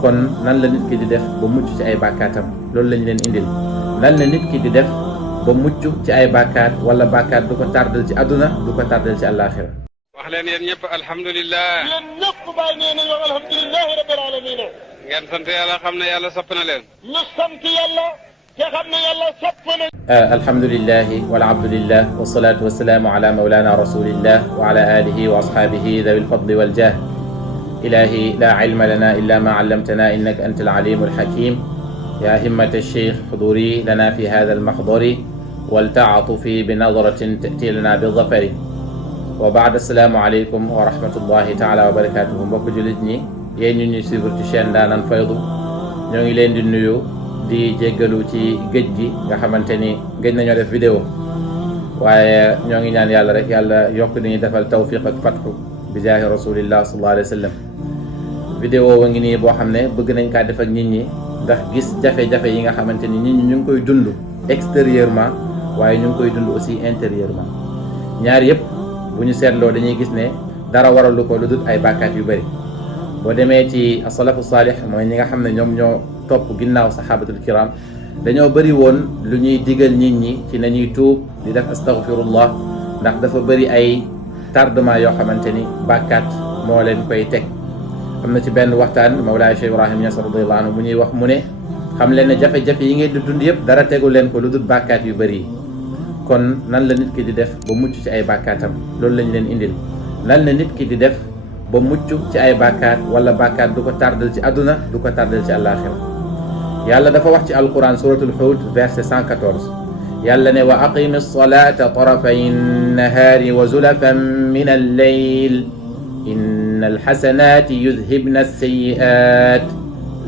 kon nan la nit ki di def ba mucc ci ay bàkkaatam loolu lañ leen indil lan la nit ki di def ba mucc ci ay bàkkaat wala bàkkaat du ko tardal ci àdduna du ko tardal ci àllaaxira wax leen yéen ñëpp alhamdulilah. yéen ñëpp bàyyi nee nañu wax alhamdulilahi rabbil alamin. ngeen sant yàlla xam ne yàlla sopp na leen. ñu sant yàlla te xam ne yàlla sopp na. alhamdulilahi wal abdulillah wasalaatu wasalaamu ala mawlana rasulillah wa ala alihi wa ashaabihi dawi lfadli waljah ilahi la ilma lana illa ma allamtana innaka anta alalimu alhakim ya himmat alcheikh xuduri lana fi hada almaxdari waltaatufi binadratin tati lana bidafari wa baad assalaamu aleykum wa rahmatullahi taala wa barakatuhu mbokk jullit ñi yéen ñu ñuy suivre ci chaîne Ndaanaan Faydu ñoo ngi leen di nuyu di jéggalu ci géej gi nga xamante ni géej nañoo def vidéo waaye ñoo ngi ñaan yàlla rek yàlla yokk ni ñu defal tawfiq ak fatxu bi jaahi rasulillah sallallahu alayhi wa sallam vidéo wa ngi nii boo xam ne bëgg nañ kaa def ak nit ñi ndax gis jafe-jafe yi nga xamante ni nit ñi ñu ngi koy dund extérieurement waaye ñu ngi koy dund aussi intérieurement ñaar yëpp bu ñu seetloo dañuy gis ne dara waralu ko lu dul ay bàkkaat yu bëri boo demee ci asalafu saalih mooy ñi nga xam ne ñoom ñoo topp ginnaaw sahabatul kiram dañoo bëri woon lu ñuy digal nit ñi ci nañuy tuub di def astaghfirullah ndax dafa bëri ay tardement yoo xamante ni bàkkaat moo leen koy teg am na ci benn waxtaan Mawlaay Cheikh Ibrahim Niass radiyallahu anhu mu ñuy wax mu ne xam leen ne jafe-jafe yi ngeen di dund yëpp dara tegu leen ko lu dul bàkkaat yu bëri yi kon nan la nit ki di def ba mucc ci ay bàkkaatam loolu lañ leen indil nan la nit ki di def ba mucc ci ay bàkkaat wala bàkkaat du ko tardal ci àdduna du ko tardal ci àllaaxira yàlla dafa wax ci alquran suratul Hud verset 114 yàlla ne wa aqimi salata tarafay nnahaari wa zulafan min alleyl inna alxasanati yudhibna alsayi'at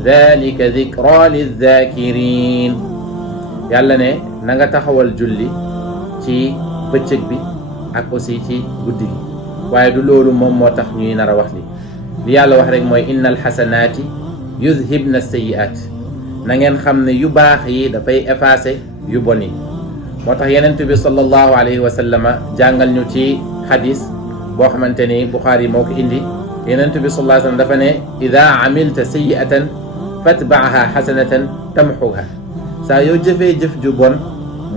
dalika dikra lilzakirin yàlla ne na nga taxawal julli ci bëccëg bi ak aussi ci guddi gi waaye du loolu moom moo tax ñuy nar a wax li yàlla wax rek mooy inna alxasanaati yudhibna alsayi'at na ngeen xam ne yu baax yi dafay effacer yu bon yi moo tax yenent bi sallallahu alayhi wa sallama jàngal ñu ci xadis boo xamante ni Buxaari moo ko indi yenent bi sallallahu alayhi wa sallam dafa ne ida amilta sayi'atan fatba'aha xasanatan tamxuha saa yoo jëfee jëf ju bon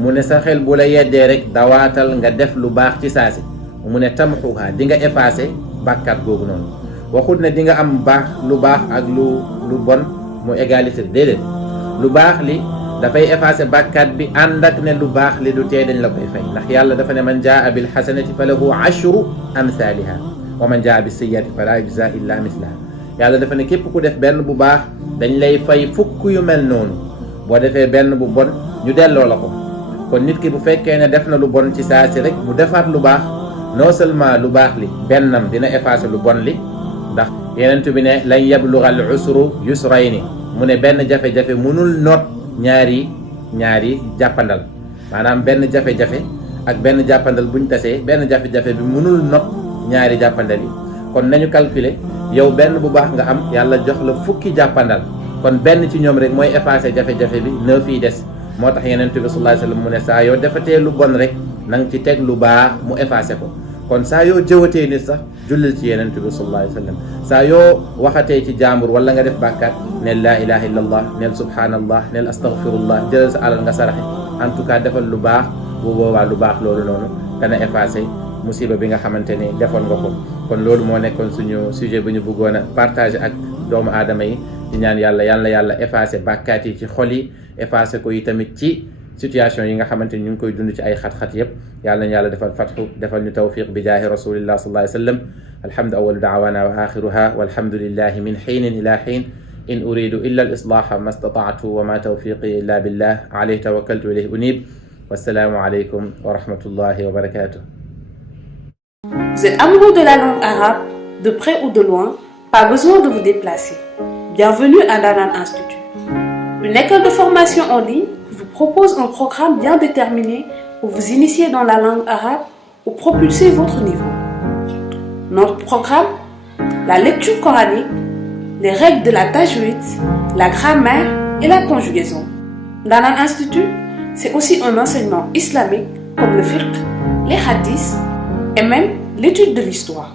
mu ne sa xel bu la yeddee rek dawaatal nga def lu baax ci saasi mu ne tamxuha di nga effacer bàkkaat googu noonu waxut ne di nga am baax lu baax ak lu bon mu égalité déedéet lu baax li dafay effacer bàkkaat bi ànd ak ne lu baax li du tee dañ la koy fay ndax yàlla dafa ne man jaa bil xasanati fa lahu ashru amthaliha wa man jaa bis sayyiati fala yujza illa mislaha yàlla dafa ne képp ku def benn bu baax dañ lay fay fukk yu mel noonu boo defee benn bu bon ñu delloo la ko kon nit ki bu fekkee ne def na lu bon ci saa si rek mu defaat lu baax non seulement lu baax li bennam dina effacer lu bon li ndax yenentu bi ne lan yabluga al usru yusrayni mu ne benn jafe-jafe mënul noot ñaari jàppandal maanaam benn jafe-jafe ak benn jàppandal buñ tasee benn jafe-jafe bi mënul not ñaari jàppandal yi kon nañu calculer yow benn bu baax nga am yàlla jox la fukki jàppandal kon benn ci ñoom rek mooy effacer jafe-jafe bi 9 yi des moo tax yenentu bi sallallahu alayhi wasallam mu ne saa yoo defatee lu bon rek na nga ci teg lu baax mu effacer ko kon saa yoo jëwatee nit sax jullil ci yenentu bi sallallahu alayhi wasallam saa yoo waxatee ci jaambur wala nga def bàkkaat neel laa ilaha illa allah neel subhanallah neel astaghfirullah jëlal sa alal nga saraxe en tout cas defal lu baax bu boobaa lu baax loolu noonu dana effacer musiba bi nga xamante ni defoon nga ko kon loolu moo nekkoon suñu sujet bu ñu bëggoon a partager ak doomu aadama yi di ñaan yàlla effacer bàkkaat yi ci xol yi effacer ko yi tamit ci situation yi nga xamante ni ñu ngi koy dund ci ay xat-xat yëpp yàlla nañu yàlla defal fatxu defal ñu tawfiq bi jaahi rasulillah sallallahu alayhi wa sallam alhamdu awalu daawana wa axiruha walhamdulillahi min xiinin ila xiin in uridu illa al islaha ma stata'tu wa ma tawfiqi illa billah alayhi tawakkaltu ilayhi unib wassalaamu alaykum wa rahmatullahi wa barakatuh. Vous êtes amoureux de la langue arabe, de près ou de loin, pas besoin de vous déplacer. Bienvenue à Ndaanaan Institut, une école de formation en ligne qui vous propose un programme bien déterminé pour vous initier dans la langue arabe ou propulser votre niveau. Notre programme, la lecture coranique, les règles de la tajwid, la grammaire et la conjugaison. Ndaanaan Institut, c'est aussi un enseignement islamique comme le fiqh, les hadiths et même l'étude de l'histoire.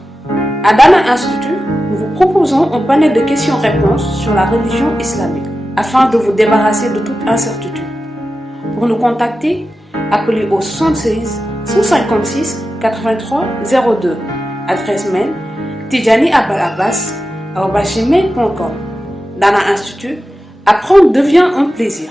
À Ndaanaan Institut, nous vous proposons un panel de questions-réponses sur la religion islamique afin de vous débarrasser de toute incertitude. Pour nous contacter, appelez au 76 156 83 02. Adresse mail tidjaniabalabbas@gmail.com. Dans l'Institut, apprendre devient un plaisir.